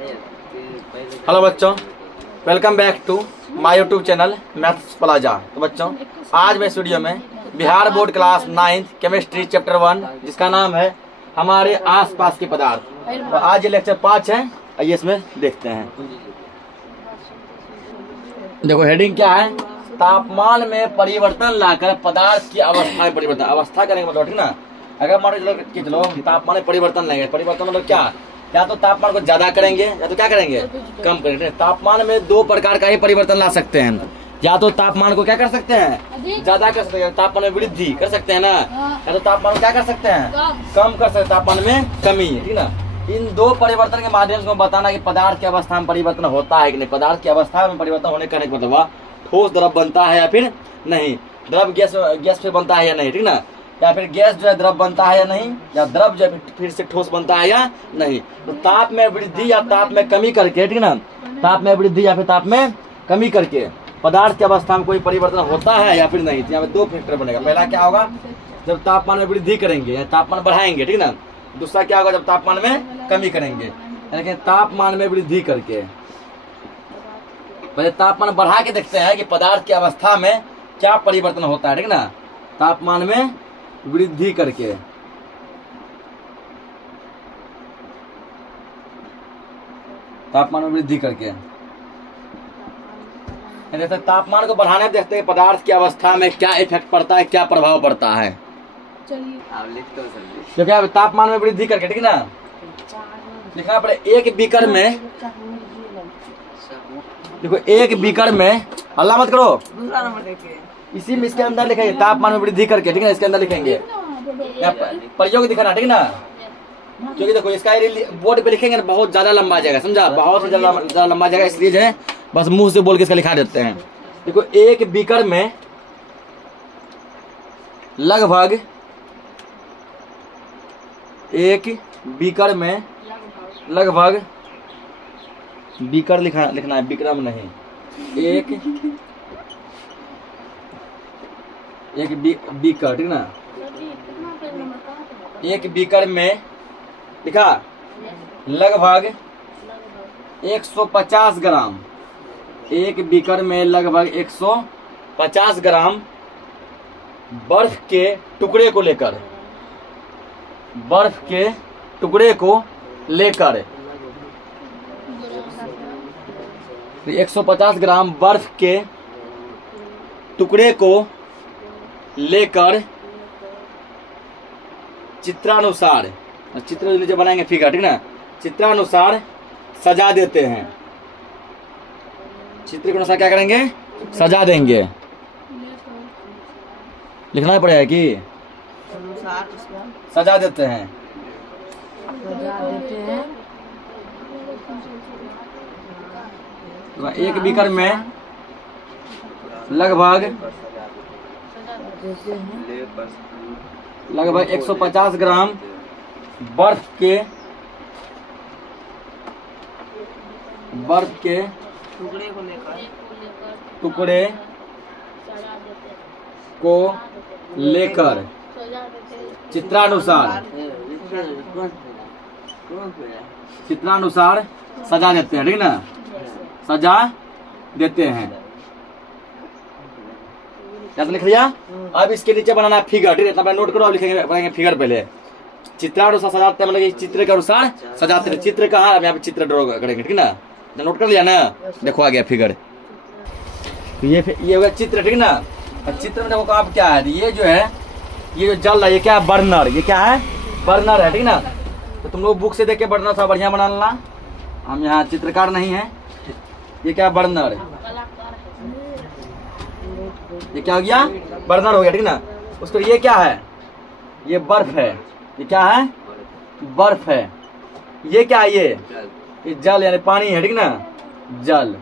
Hello बच्चों, welcome back to my YouTube channel Maths Plaza. तो बच्चों, आज मैं स्टूडियो में Bihar board class 9 chemistry chapter 1 जिसका नाम है हमारे आसपास के पदार्थ। तो आज ये लेक्चर 5 है। आइए इसमें देखते हैं। देखो हेडिंग क्या है, तापमान में परिवर्तन लाकर पदार्थ की अवस्था में परिवर्तन। अवस्था करने का मतलब ठीक ना, अगर मान के चलो तापमान में परिवर्तन लेंगे, परिवर्तन मतलब क्या, या तो तापमान को ज्यादा करेंगे या तो क्या करेंगे, कम करेंगे। तापमान में दो प्रकार का ही परिवर्तन ला सकते हैं। या तो तापमान को क्या कर सकते हैं, ज्यादा कर सकते हैं, तापमान में वृद्धि कर सकते हैं ना, या तो तापमान को क्या कर सकते हैं, कम कर सकते हैं, तापमान में कमी, ठीक ना। इन दो परिवर्तन के माध्यम से बताना कि पदार्थ की अवस्था में परिवर्तन होता है कि नहीं। पदार्थ की अवस्था में परिवर्तन होने का मतलब ठोस द्रव बनता है या फिर नहीं, द्रव गैस से बनता है या नहीं, ठीक ना, या फिर गैस जो है द्रव बनता है या नहीं, या द्रव जो है फिर से ठोस बनता है या नहीं। तो ताप में वृद्धि या ताप में कमी करके, ठीक ना, ताप में वृद्धि या फिर ताप में कमी करके पदार्थ की अवस्था में कोई परिवर्तन होता है या फिर नहीं। तो यहाँ पे दो फैक्टर बनेगा। पहला क्या होगा, जब तापमान में वृद्धि करेंगे या तापमान बढ़ाएंगे, ठीक ना। दूसरा क्या होगा, जब तापमान में कमी करेंगे। लेकिन तापमान में वृद्धि करके पहले तापमान बढ़ा के देखते हैं कि पदार्थ की अवस्था में क्या परिवर्तन होता है, ठीक ना। तापमान में वृद्धि करके तापमान में वृद्धि करके जैसे तापमान को बढ़ाने देखते हैं पदार्थ की अवस्था में क्या इफेक्ट पड़ता है, क्या प्रभाव पड़ता है। तो क्या तापमान में वृद्धि करके, ठीक ना, लिखना पड़े। एक बीकर में देखो, एक बीकर में हल्ला मत करो, इसी में इसके अंदर लिखेंगे तापमान में वृद्धि करके, ठीक है। इसके अंदर लिखेंगे प्रयोग दिखाना, ठीक ना, क्योंकि देखो इसका बोर्ड पे लिखेंगे बहुत ज्यादा लंबा जाएगा, समझा, बहुत ज्यादा लंबा जाएगा, इसलिए जो है बस मुंह से बोल के इसका लिखा देते हैं। देखो एक बीकर में लगभग, एक बीकर में लगभग, बीकर लिखना है, विक्रम नहीं, एक बीकर, ठीक ना। एक बीकर में लिखा लगभग 150 ग्राम, एक बीकर में लगभग 150 ग्राम बर्फ के टुकड़े को लेकर, बर्फ के टुकड़े को लेकर 150 ग्राम बर्फ के टुकड़े को लेकर चित्रानुसार, चित्र नीचे बनाएंगे फिगर, ठीक ना, चित्रानुसार सजा देते हैं। चित्र के अनुसार क्या करेंगे, सजा देंगे। लिखना पड़ेगा कि सजा देते हैं। एक बीकर में लगभग 150 ग्राम बर्फ के टुकड़े को लेकर चित्रानुसार सजा देते हैं, ठीक ना, सजा देते हैं। क्या तो लिख लिया। अब इसके नीचे बनाना फिगर, ठीक है, नोट करो। अब लिखेंगे, बनाएंगे फिगर पहले। चित्रानुसार सजाते हैं, मतलब चित्र के अनुसार सजाते हैं। चित्र कहाँ, अब यहाँ पे चित्र ड्रॉ करेंगे, ठीक ना, नोट कर लिया ना। देखो आ गया फिगर, ये हुआ चित्र, ठीक ना। चित्र में देखो आप क्या है, ये जो है, ये जो जल रहा है, ये क्या है, बर्नर, ये क्या है, बर्नर है, ठीक ना। तो तुम लोग बुक से देख के बर्नर थोड़ा बढ़िया बना लेना, हम यहाँ चित्रकार नहीं है। ये क्या बर्नर, ये क्या हो गया, बर्नर हो गया, ठीक ना। उसको ये क्या है, ये बर्फ है, ये क्या है, बर्फ है। ये क्या है, ये जल यानी पानी है, ठीक ना, जल।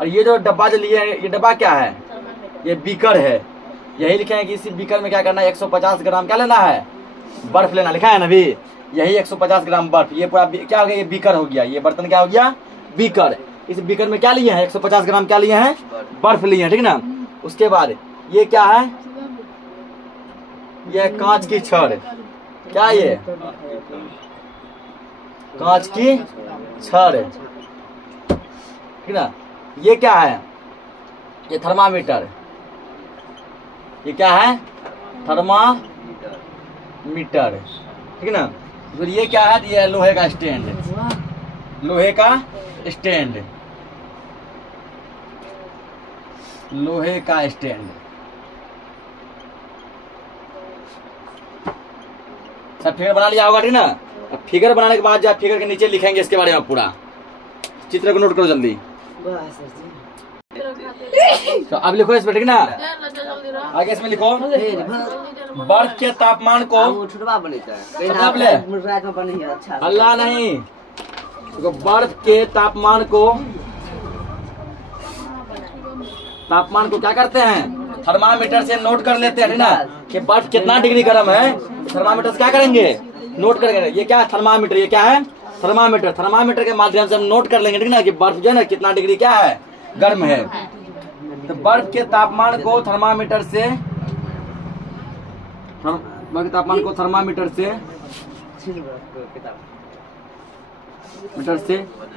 और ये जो डब्बा जो लिए है, ये डब्बा क्या है, ये बीकर है। यही लिखे हैं कि इसी बीकर में क्या करना है, 150 ग्राम क्या लेना है, बर्फ लेना, लिखा है ना भी, यही 150 ग्राम बर्फ। ये पूरा क्या हो गया, ये बीकर हो गया, ये बर्तन क्या हो गया, बीकर। इस बीकर में क्या लिए हैं, 150 ग्राम क्या लिए हैं, बर्फ लिए हैं, ठीक ना। उसके बाद ये क्या है, ये कांच की छड़, क्या ये कांच की छड़, ठीक ना। ये क्या है? ये थर्मामीटर। ये क्या है? थर्मामीटर, ठीक ना। फिर ये क्या है? ये लोहे का स्टैंड, लोहे का स्टैंड, लोहे का स्टैंड। सब फिगर बना लिया होगा, ठीक ना। अब फिगर बनाने के बाद जो फिगर के नीचे लिखेंगे इसके बारे में पूरा चित्र को नोट करो जल्दी। तो अब लिखो इसमें, ठीक ना। आगे इसमें लिखो बर्फ के तापमान को, अल्लाह नहीं, तो बर्फ के तापमान को क्या करते हैं? थर्मामीटर से नोट कर लेते हैं, ठीक ना, कि बर्फ कितना डिग्री गर्म है। थर्मामीटर से क्या करेंगे? नोट करेंगे। ये क्या है? थर्मामीटर। ये क्या है? थर्मामीटर। थर्मामीटर के माध्यम से हम नोट कर लेंगे, ठीक ना, कि बर्फ जो है ना कितना डिग्री क्या है? गर्म है। तो बर्फ के तापमान को थर्मामीटर से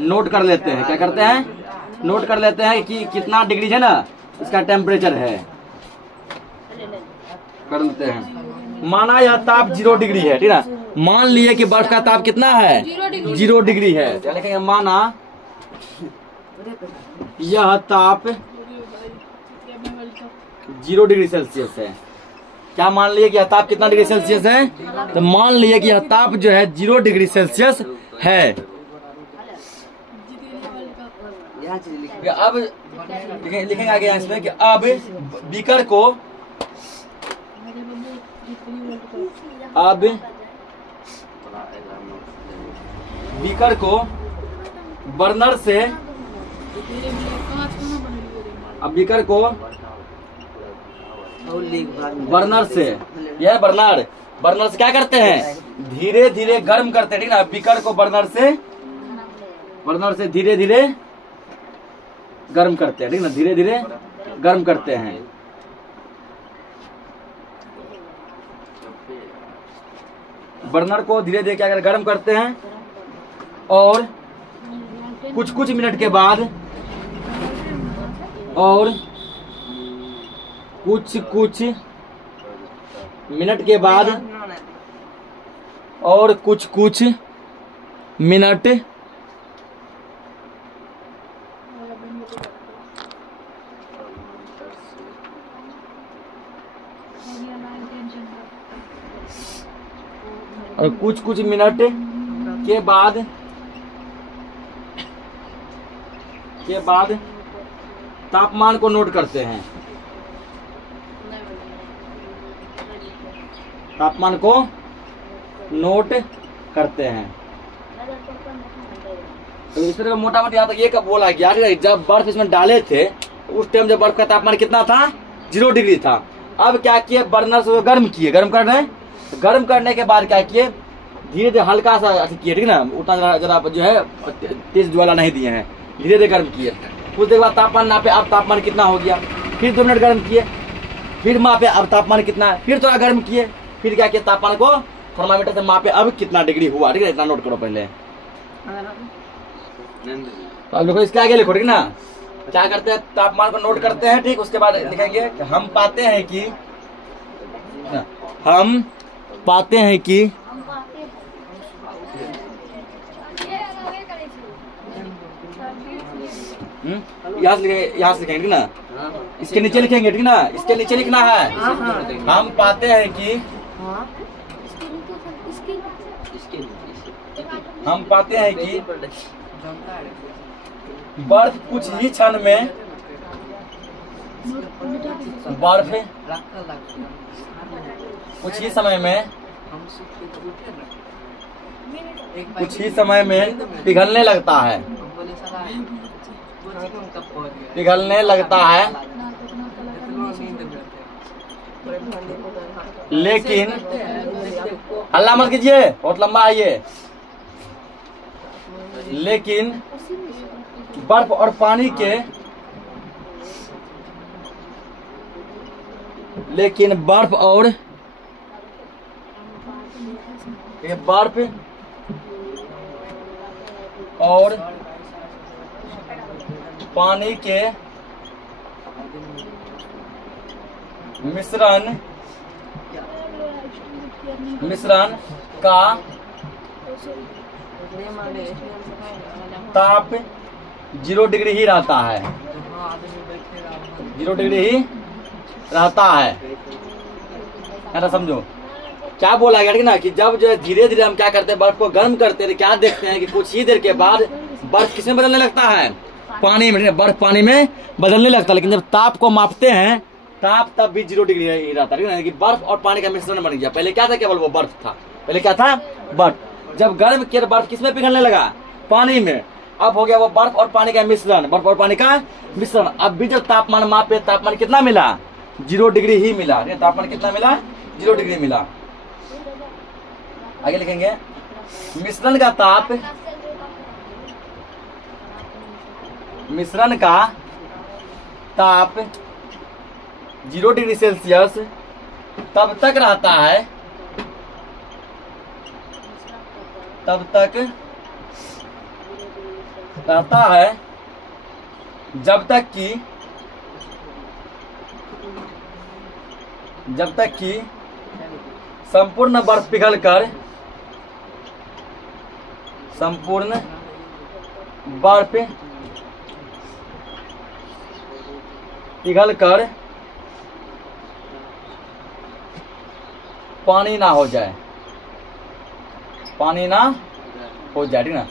नोट कर लेते हैं। क्या करते हैं? नोट कर लेते हैं कि कितना डिग्री है ना इसका टेम्परेचर है, कर लेते हैं। माना यह ताप 0 डिग्री है, ठीक ना। मान लिए कि बर्फ का ताप कितना है? 0 डिग्री है। क्या लिखेंगे? माना यह ताप 0 डिग्री सेल्सियस है। क्या मान लिए कि यह ताप कितना डिग्री सेल्सियस है? तो मान लिए कि यह ताप जो है 0 डिग्री सेल्सियस है। अब लिखेंगे आगे इसमें कि अब बीकर को बर्नर से, यह बर्नर से क्या करते हैं? धीरे धीरे गर्म करते हैं, ठीक ना। बीकर को बर्नर से धीरे धीरे गर्म करते हैं, ठीक ना, धीरे धीरे गर्म करते हैं। बर्नर को धीरे धीरे क्या कर गर्म करते हैं और कुछ मिनट के बाद कुछ मिनट के बाद तापमान को नोट करते हैं। तापमान को नोट करते हैं। तो इस तरह मोटा मोटी यहाँ तक ये कब बोला गया? जब बर्फ इसमें डाले थे उस टाइम जब बर्फ का तापमान कितना था? 0 डिग्री था। अब क्या किए? बर्नर से गर्म किए, गर्म कर रहे हैं। गर्म करने के बाद क्या किए? धीरे धीरे हल्का सा किए, ठीक ना, उतना जरा जो है तेज ज्वाला नहीं दिए हैं, धीरे धीरे गर्म किए। कुछ देर बाद तापमान नापे, अब तापमान कितना हो गया। फिर 2 मिनट गर्म किए, फिर मापे, अब तापमान कितना है। फिर थोड़ा गर्म किए, फिर क्या किया? तापमान को थर्मामीटर से मापे, अब कितना डिग्री हुआ, ठीक है, इतना नोट करो पहले। तो अब देखो इसके आगे लिखो, ठीक ना। क्या करते हैं? तापमान को नोट करते हैं, ठीक। उसके बाद लिखेंगे हम पाते हैं कि यहाँ से लिखेंगे, ठीक ना। इसके नीचे लिखेंगे, ठीक ना। इसके नीचे लिखना है हम पाते हैं कि बर्फ कुछ ही क्षण में कुछ ही समय में पिघलने लगता है। लेकिन हल्ला मत कीजिए, बहुत लंबा है ये। लेकिन बर्फ और पानी के और पानी के मिश्रण का ताप 0 डिग्री ही रहता है। 0 डिग्री ही रहता है। ऐसा समझो क्या बोला गया, ठीक ना, कि जब जो धीरे धीरे हम क्या करते हैं, बर्फ को गर्म करते हैं, तो क्या देखते हैं कि कुछ ही देर के बाद बर्फ किसमें बदलने लगता है, पानी में। बर्फ पानी में बदलने लगता है। लेकिन जब ताप को मापते हैं, ताप तब भी 0 डिग्री ही रहता है, ठीक ना, कि बर्फ और पानी का मिश्रण बन गया। पहले क्या था, केवल वो बर्फ था। पहले क्या था, बर्फ। जब गर्म किया बर्फ किसमें पिघलने लगा, पानी में। अब हो गया वो बर्फ और पानी का मिश्रण, बर्फ और पानी का मिश्रण। अब भी जब तापमान मापे, तापमान कितना मिला, 0 डिग्री ही मिला। तापमान कितना मिला, 0 डिग्री मिला। आगे लिखेंगे, मिश्रण का ताप, मिश्रण का ताप 0 डिग्री सेल्सियस तब तक रहता है, तब तक रहता है जब तक कि संपूर्ण बर्फ पिघलकर पानी ना हो जाए, ठीक ना।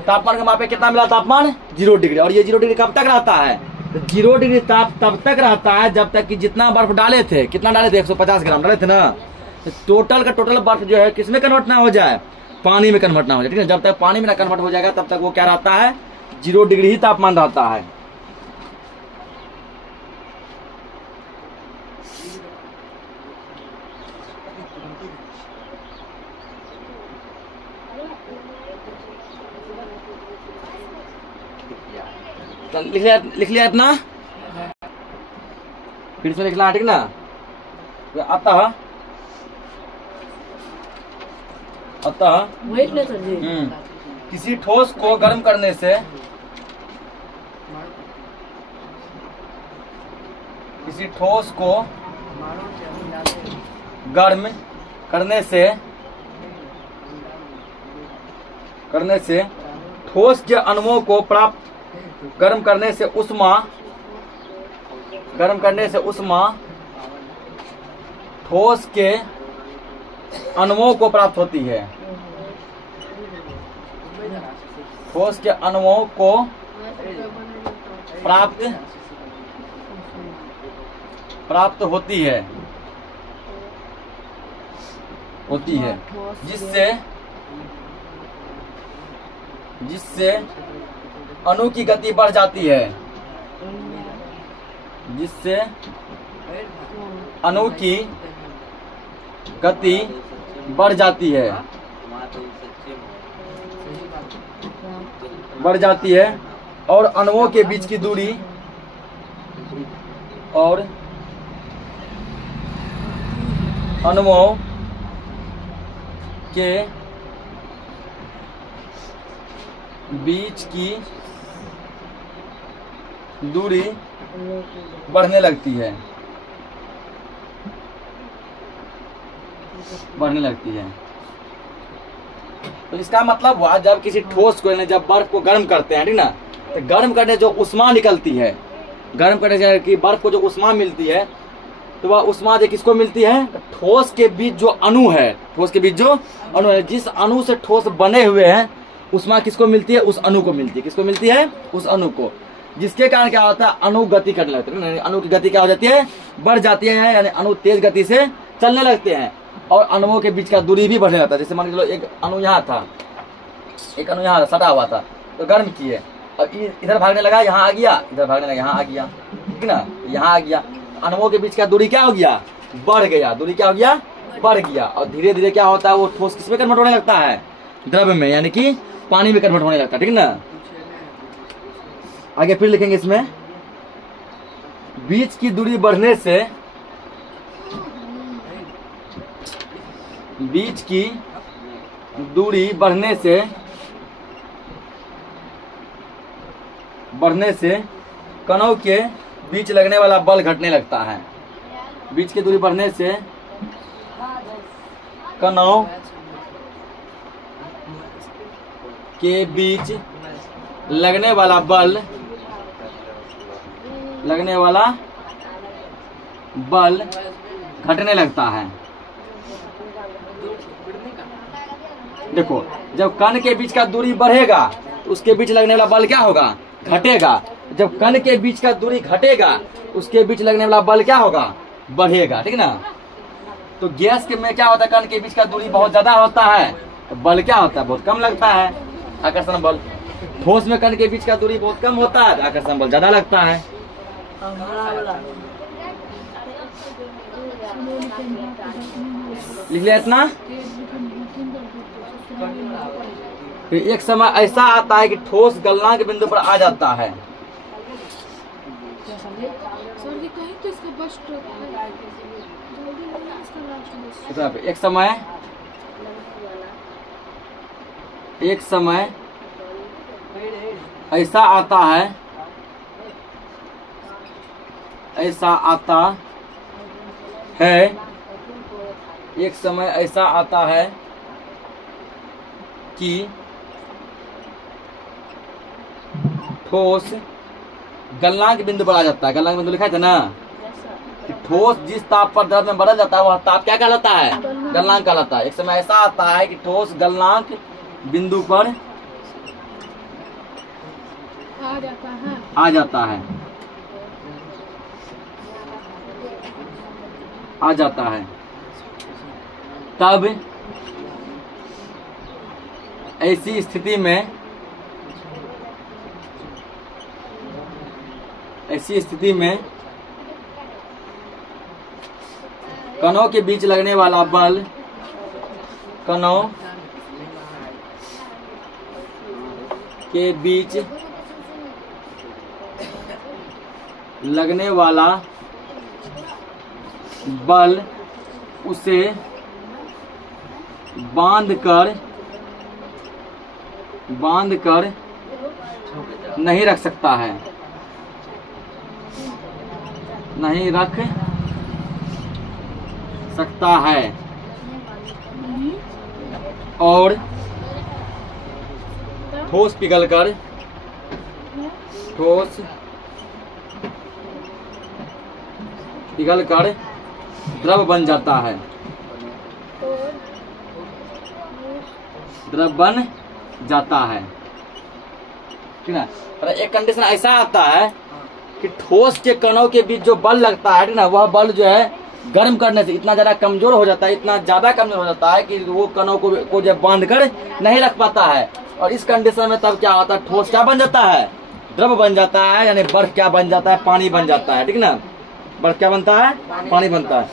तापमान के मापे कितना मिला, तापमान 0 डिग्री। और ये 0 डिग्री कब तक रहता है, तो 0 डिग्री ताप तब तक रहता है जब तक कि जितना बर्फ डाले थे, कितना डाले थे, 150 ग्राम डाले थे ना, तो टोटल का टोटल बर्फ जो है किसमें कन्वर्ट ना हो जाए, पानी में कन्वर्ट ना हो जाए, ठीक है। जब तक पानी में ना कन्वर्ट हो जाएगा तब तक वो क्या रहता है, 0 डिग्री ही तापमान रहता है। लिख लिया इतना, फिर से लिखना, ठीक ना। अतः किसी ठोस को गर्म करने से, ठोस के अणुओं को गर्म करने से उष्मा ठोस के अणुओं को प्राप्त होती है। ठोस के अणुओं को प्राप्त होती है, जिससे अणु की गति बढ़ जाती है, बढ़ जाती है और अणुओं के बीच की दूरी बढ़ने लगती है। तो इसका मतलब हुआ, जब किसी ठोस को, जब बर्फ को गर्म करते हैं, ठीक ना, तो गर्म करने जो उष्मा निकलती है, गर्म करने से कि बर्फ को जो उष्मा मिलती है, तो वह उष्मा जो किसको मिलती है, ठोस के बीच जो अणु है, जिस अणु से ठोस बने हुए हैं, उष्मा किसको मिलती है, उस अणु को मिलती है। किसको मिलती है, उस अणु को। जिसके कारण क्या होता है, अणु गति करने लगते हैं। अणु की गति क्या हो जाती है, बढ़ जाती है, यानी अणु तेज गति से चलने लगते हैं और अणुओं के बीच का दूरी भी बढ़ने लगता है। जैसे मान के चलो, एक अणु यहाँ था, एक अणु यहाँ सटा हुआ था, तो गर्म किए और इधर भागने लगा, यहाँ आ गया, इधर भागने लगा, यहाँ आ गया, ठीक ना, यहाँ आ गया। अणुओं के बीच का दूरी क्या हो गया, बढ़ गया, दूरी क्या हो गया, बढ़ गया। और धीरे धीरे क्या होता है, वो ठोस किसमें कन्वर्ट होने लगता है, द्रव में, यानी कि पानी में कन्वर्ट होने लगता है, ठीक ना। आगे फिर लिखेंगे इसमें, बीच की दूरी बढ़ने से, बढ़ने से कणों के बीच लगने वाला बल घटने लगता है। बीच की दूरी बढ़ने से कणों के बीच लगने वाला बल घटने लगता है। देखो, जब कण के बीच का दूरी बढ़ेगा तो उसके बीच लगने वाला बल क्या होगा? घटेगा। जब कण के बीच का दूरी घटेगा उसके बीच लगने वाला बल क्या होगा? बढ़ेगा। ठीक ना? तो गैस के में क्या होता है? कण के बीच का दूरी बहुत ज्यादा होता है तो बल क्या होता है? बहुत कम लगता है, आकर्षण बल। ठोस में कण के बीच का दूरी बहुत कम होता है, आकर्षण बल ज्यादा लगता है। लिख लिया इतना? फिर एक समय ऐसा आता है कि ठोस गलनांक बिंदु पर आ जाता है। एक समय ऐसा आता है एक समय ऐसा आता है कि ठोस गलनांक बिंदु पर आ जाता है। गलनांक बिंदु लिखा था ना? ठोस जिस ताप पर द्रव में बदल जाता है वह ताप क्या कहलाता है? गलनांक कहलाता है। एक समय ऐसा आता है कि ठोस गलनांक बिंदु पर आ जाता है। तब ऐसी स्थिति में कणों के बीच लगने वाला बल कणों के बीच लगने वाला बल उसे बांध कर नहीं रख सकता है, नहीं रख सकता है और ठोस पिघलकर द्रव बन जाता है। ठीक है? पर एक कंडीशन ऐसा आता है कि ठोस के कणों के बीच जो बल लगता है ना, वह बल जो है गर्म करने से इतना ज्यादा कमजोर हो जाता है, इतना ज्यादा कमजोर हो जाता है कि वो कणों को जब बांध कर नहीं रख पाता है। और इस कंडीशन में तब क्या होता है? ठोस क्या बन जाता है? द्रव बन जाता है, यानी बर्फ क्या बन जाता है? पानी बन जाता है। ठीक ना? बर्फ क्या बनता है? पानी बनता है।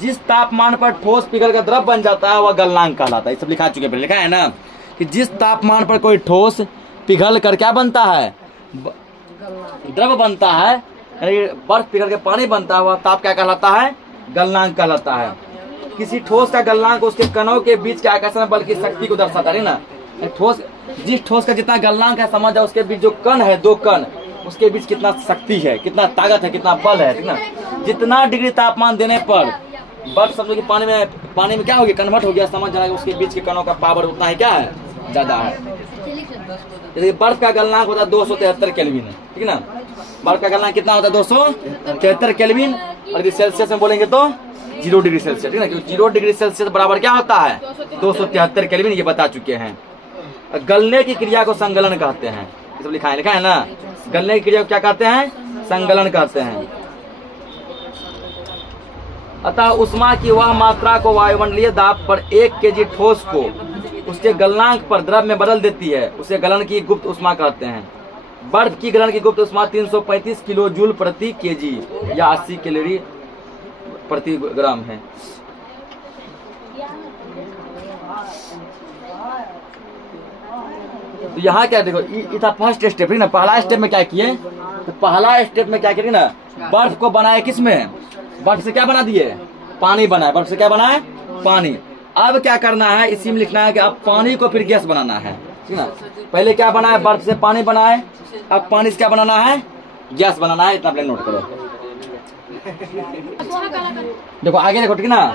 जिस तापमान पर ठोस पिघल कर द्रव बन जाता है वह गलनांक कहलाता है। सब लिखा चुके हैं, लिखा है ना कि जिस तापमान पर कोई ठोस पिघल कर क्या बनता है? द्रव बनता है, यानी बर्फ पिघल के पानी बनता है, वह ताप क्या कहलाता है? गलनांक कहलाता है। किसी ठोस का गलनांक उसके कणों के बीच के आकर्षण बल की शक्ति को दर्शाता है ना। जिस ठोस का जितना गलनांक है, समझ जाओ उसके बीच जो कण है, दो कण, उसके बीच कितना शक्ति है, कितना ताकत है, कितना बल है। ठीक ना? जितना डिग्री तापमान देने पर बर्फ समझो कि पानी में क्या हो गया? कन्वर्ट हो गया। समझ जाएगा उसके बीच के कणों का पावर उतना ही क्या है? ज्यादा है। जैसे बर्फ का गलनांक होता है 273 केल्विन। ठीक ना? बर्फ का गलनांक कितना होता है? 273 केल्विन। और यदि सेल्सियस में बोलेंगे तो 0 डिग्री सेल्सियस। ठीक ना? क्योंकि 0 डिग्री सेल्सियस बराबर क्या होता है? 273 केल्विन। ये बता चुके हैं। गलने की क्रिया को संगलन कहते हैं। ये सब लिखा है ना? गलने की क्रिया को क्या कहते हैं? संगलन कहते हैं। अतः उष्मा की वह मात्रा को वायुमंडलीय दाब पर 1 केजी ठोस को उसके गलनांक पर द्रव में बदल देती है, उसे गलन की गुप्त उष्मा कहते हैं। बर्फ की गलन की गुप्त उष्मा 335 किलो जूल प्रति केजी या 80 कैलोरी प्रति ग्राम है। तो यहाँ क्या देखो, ये था फर्स्ट स्टेप। ना पहला स्टेप में क्या किए? तो पहला स्टेप में क्या किए ना, बर्फ को बनाए किसमें? बर्फ से क्या बना दिए? पानी बनाए। बर्फ से क्या बनाए? पानी। अब क्या करना है? इसी में लिखना है कि अब पानी को फिर गैस बनाना है। ठीक ना। पहले क्या बना है, बर्फ से पानी बना है, अब पानी से क्या बनाना है, गैस बनाना है। इतना प्लेन नोट करो। देखो आगे देखो, ठीक ना।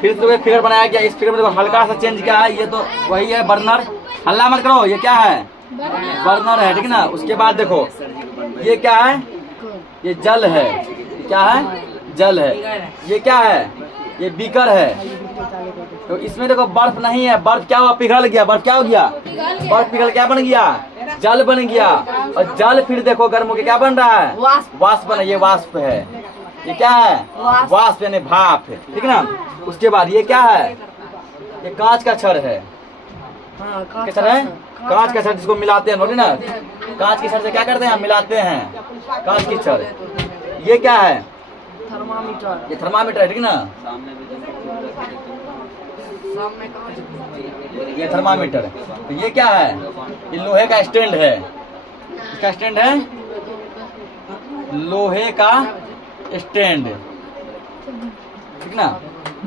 फिर तो एक फिगर बनाया गया, इस फिगर में देखो हल्का सा चेंज किया है। ये तो वही है बर्नर, हल्ला मत करो, ये क्या है, बर्नर है, ठीक ना। उसके बाद देखो ये क्या है, ये जल है, क्या है, जल है। ये क्या है, ये बीकर है। तो इसमें देखो बर्फ नहीं है, बर्फ क्या हुआ, पिघल गया। बर्फ क्या हो गया, बर्फ पिघल क्या बन गया, जल बन गया। और जल फिर देखो गर्म होकर क्या बन रहा है, वाष्प बना, ये वाष्प है। ये क्या है, वाष्प यानी भाप है, ठीक ना। उसके बाद ये क्या है, ये कांच का छड़ है। क्या छड़ है, कांच का छड़, जिसको मिलाते हैं, ना कांच की छड़ से क्या करते हैं, मिलाते हैं कांच की छड़। ये क्या है, थर्मामीटर, ये थर्मामीटर है, ठीक ना। ये थर्मामीटर। तो ये क्या है, ये लोहे का स्टैंड है। इसका स्टैंड है, लोहे का स्टैंड, ठीक ना।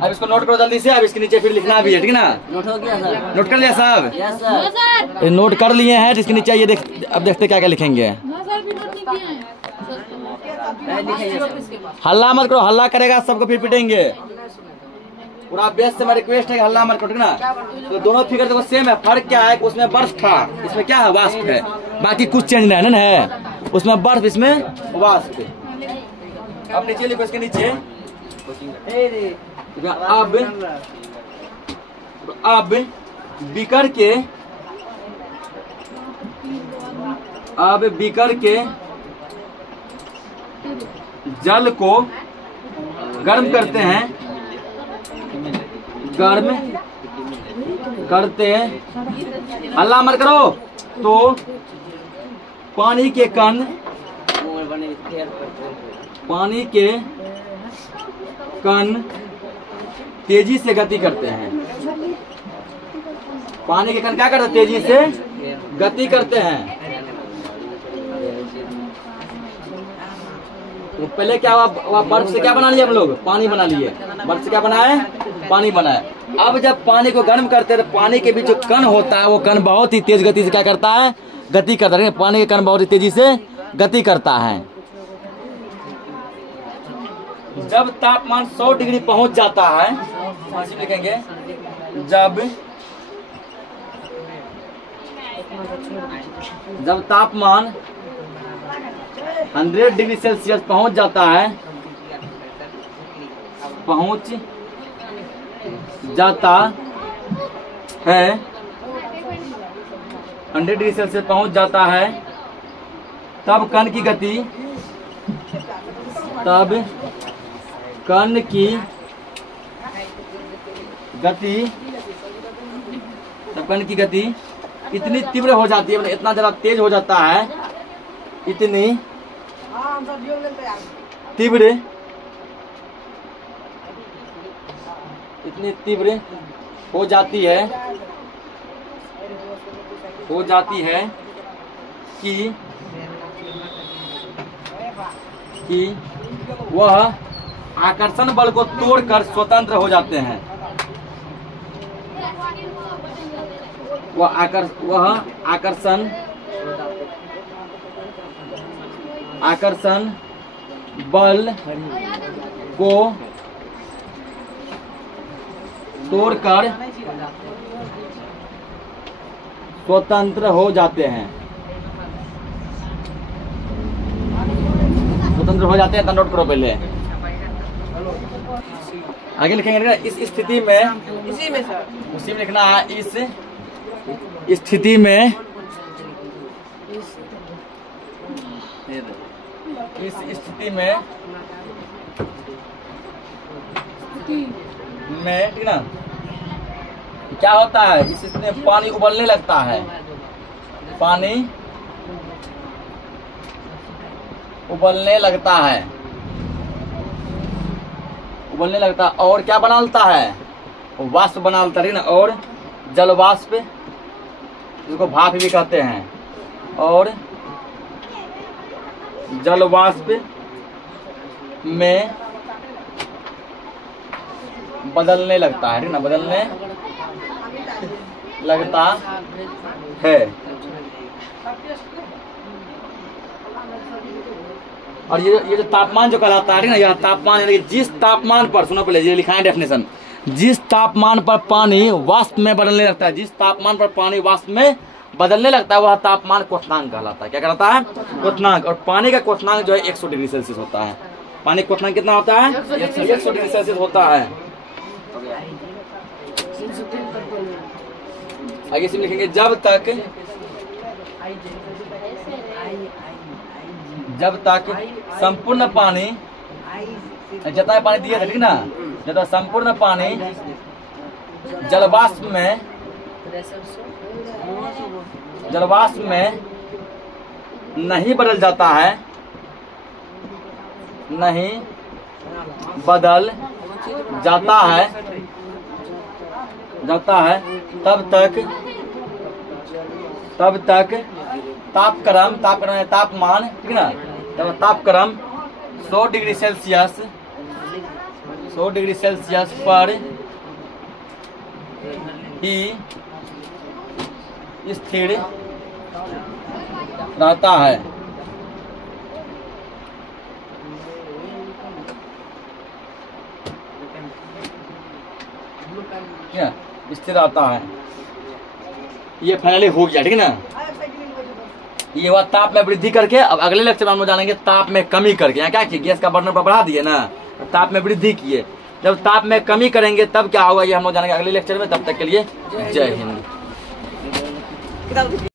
अब इसको नोट करो जल्दी से। अब इसके नीचे फिर लिखना भी है, ठीक ना। नोट हो गया सर, नोट कर लिया सब, यस सर, नोट कर लिए हैं। इसके नीचे ये देख, अब देखते क्या क्या लिखेंगे। हल्ला मत करो, हल्ला करेगा सबको फिर पिटेंगे। पूरा बेस से मेरी रिक्वेस्ट है कि हल्ला मत करो, ठीक ना। तो दोनों फिगर देखो सेम है, फर्क क्या है, उसमें बर्फ था, इसमें क्या है, वाष्प है। बाकी कुछ चेंज नहीं है, उसमें बर्फ, इसमें वाष्प। अब नीचे लिखो, इसके नीचे अब बीकर के, अब बीकर के जल को गर्म करते हैं, गर्म करते हैं, हल्ला मत करो। तो पानी के कण, पानी के कण तेजी से गति करते हैं। पानी के कण क्या करते हैं, तेजी से गति करते हैं। तो पहले क्या हुआ, बर्फ से क्या बना लिया हम लोग, पानी बना लिए। बर्फ से क्या बना है, पानी बना है। अब जब पानी को गर्म करते हैं तो पानी के बीच जो कण होता है, वो कण बहुत ही तेज गति से क्या करता है, गति करता है। पानी के कण बहुत ही तेजी से गति करता है। जब तापमान 100 डिग्री पहुंच जाता है, लिखेंगे जब तापमान 100 डिग्री सेल्सियस पहुंच जाता है, पहुंच जाता है 100 डिग्री सेल्सियस पहुंच जाता है, तब कण की गति, तब कण की गति, तब कण की गति इतनी तीव्र हो जाती है, इतना ज्यादा तेज हो जाता है, इतनी तीव्र, इतनी तीव्र हो जाती है, कि वह आकर्षण बल को तोड़कर स्वतंत्र हो जाते हैं। वह आकर्षण बल को तोड़कर स्वतंत्र हो जाते हैं। स्वतंत्र हो जाते हैं, नोट करो पहले। आगे लिखेंगे इस स्थिति में, इसी में सर, उसी में लिखना है। इस स्थिति में, इस स्थिति में ठीक ना, क्या होता है, इस स्थिति में पानी उबलने लगता है, पानी उबलने लगता है, उबलने लगता है। और क्या बनाता है, वाष्प बनाता है ना, और जल वाष्प, जिसको भाप भी कहते हैं, और जल वाष्प में बदलने लगता है, ठीक ना, बदलने लगता है। और ये जो तापमान जो कहलाता है ना, यह तापमान यानी जिस तापमान पर, सुनो पहले ये लिखा है डेफिनेशन, जिस तापमान पर पानी वाष्प में बदलने लगता है, जिस तापमान पर पानी वाष्प में बदलने लगता है वह तापमान क्वथनांक कहलाता है। क्या कहलाता है? क्वथनांक। और पानी का क्वथनांक जो है 100 डिग्री सेल्सियस होता है। पानी क्वथनांक कितना होता है? 100 डिग्री सेल्सियस होता है। आगे से लिखेंगे जब तक संपूर्ण पानी, जितना पानी दिया था ठीक ना, जब संपूर्ण पानी जलवाष्प में नहीं बदल जाता है, नहीं बदल जाता है तब तक तापमान ठीक ना, तब तापक्रम 100 डिग्री सेल्सियस पर ही स्थिर रहता है। क्या स्थिर रहता है? ये फाइनली हो गया ठीक है ना। ये हुआ ताप में वृद्धि करके। अब अगले लेक्चर में हम जानेंगे ताप में कमी करके। यहाँ क्या किए, गैस का बर्नर पर बढ़ा दिए ना, ताप में वृद्धि किए। जब ताप में कमी करेंगे तब क्या होगा, ये हम लोग जानेंगे अगले लेक्चर में। तब तक के लिए जय हिंद।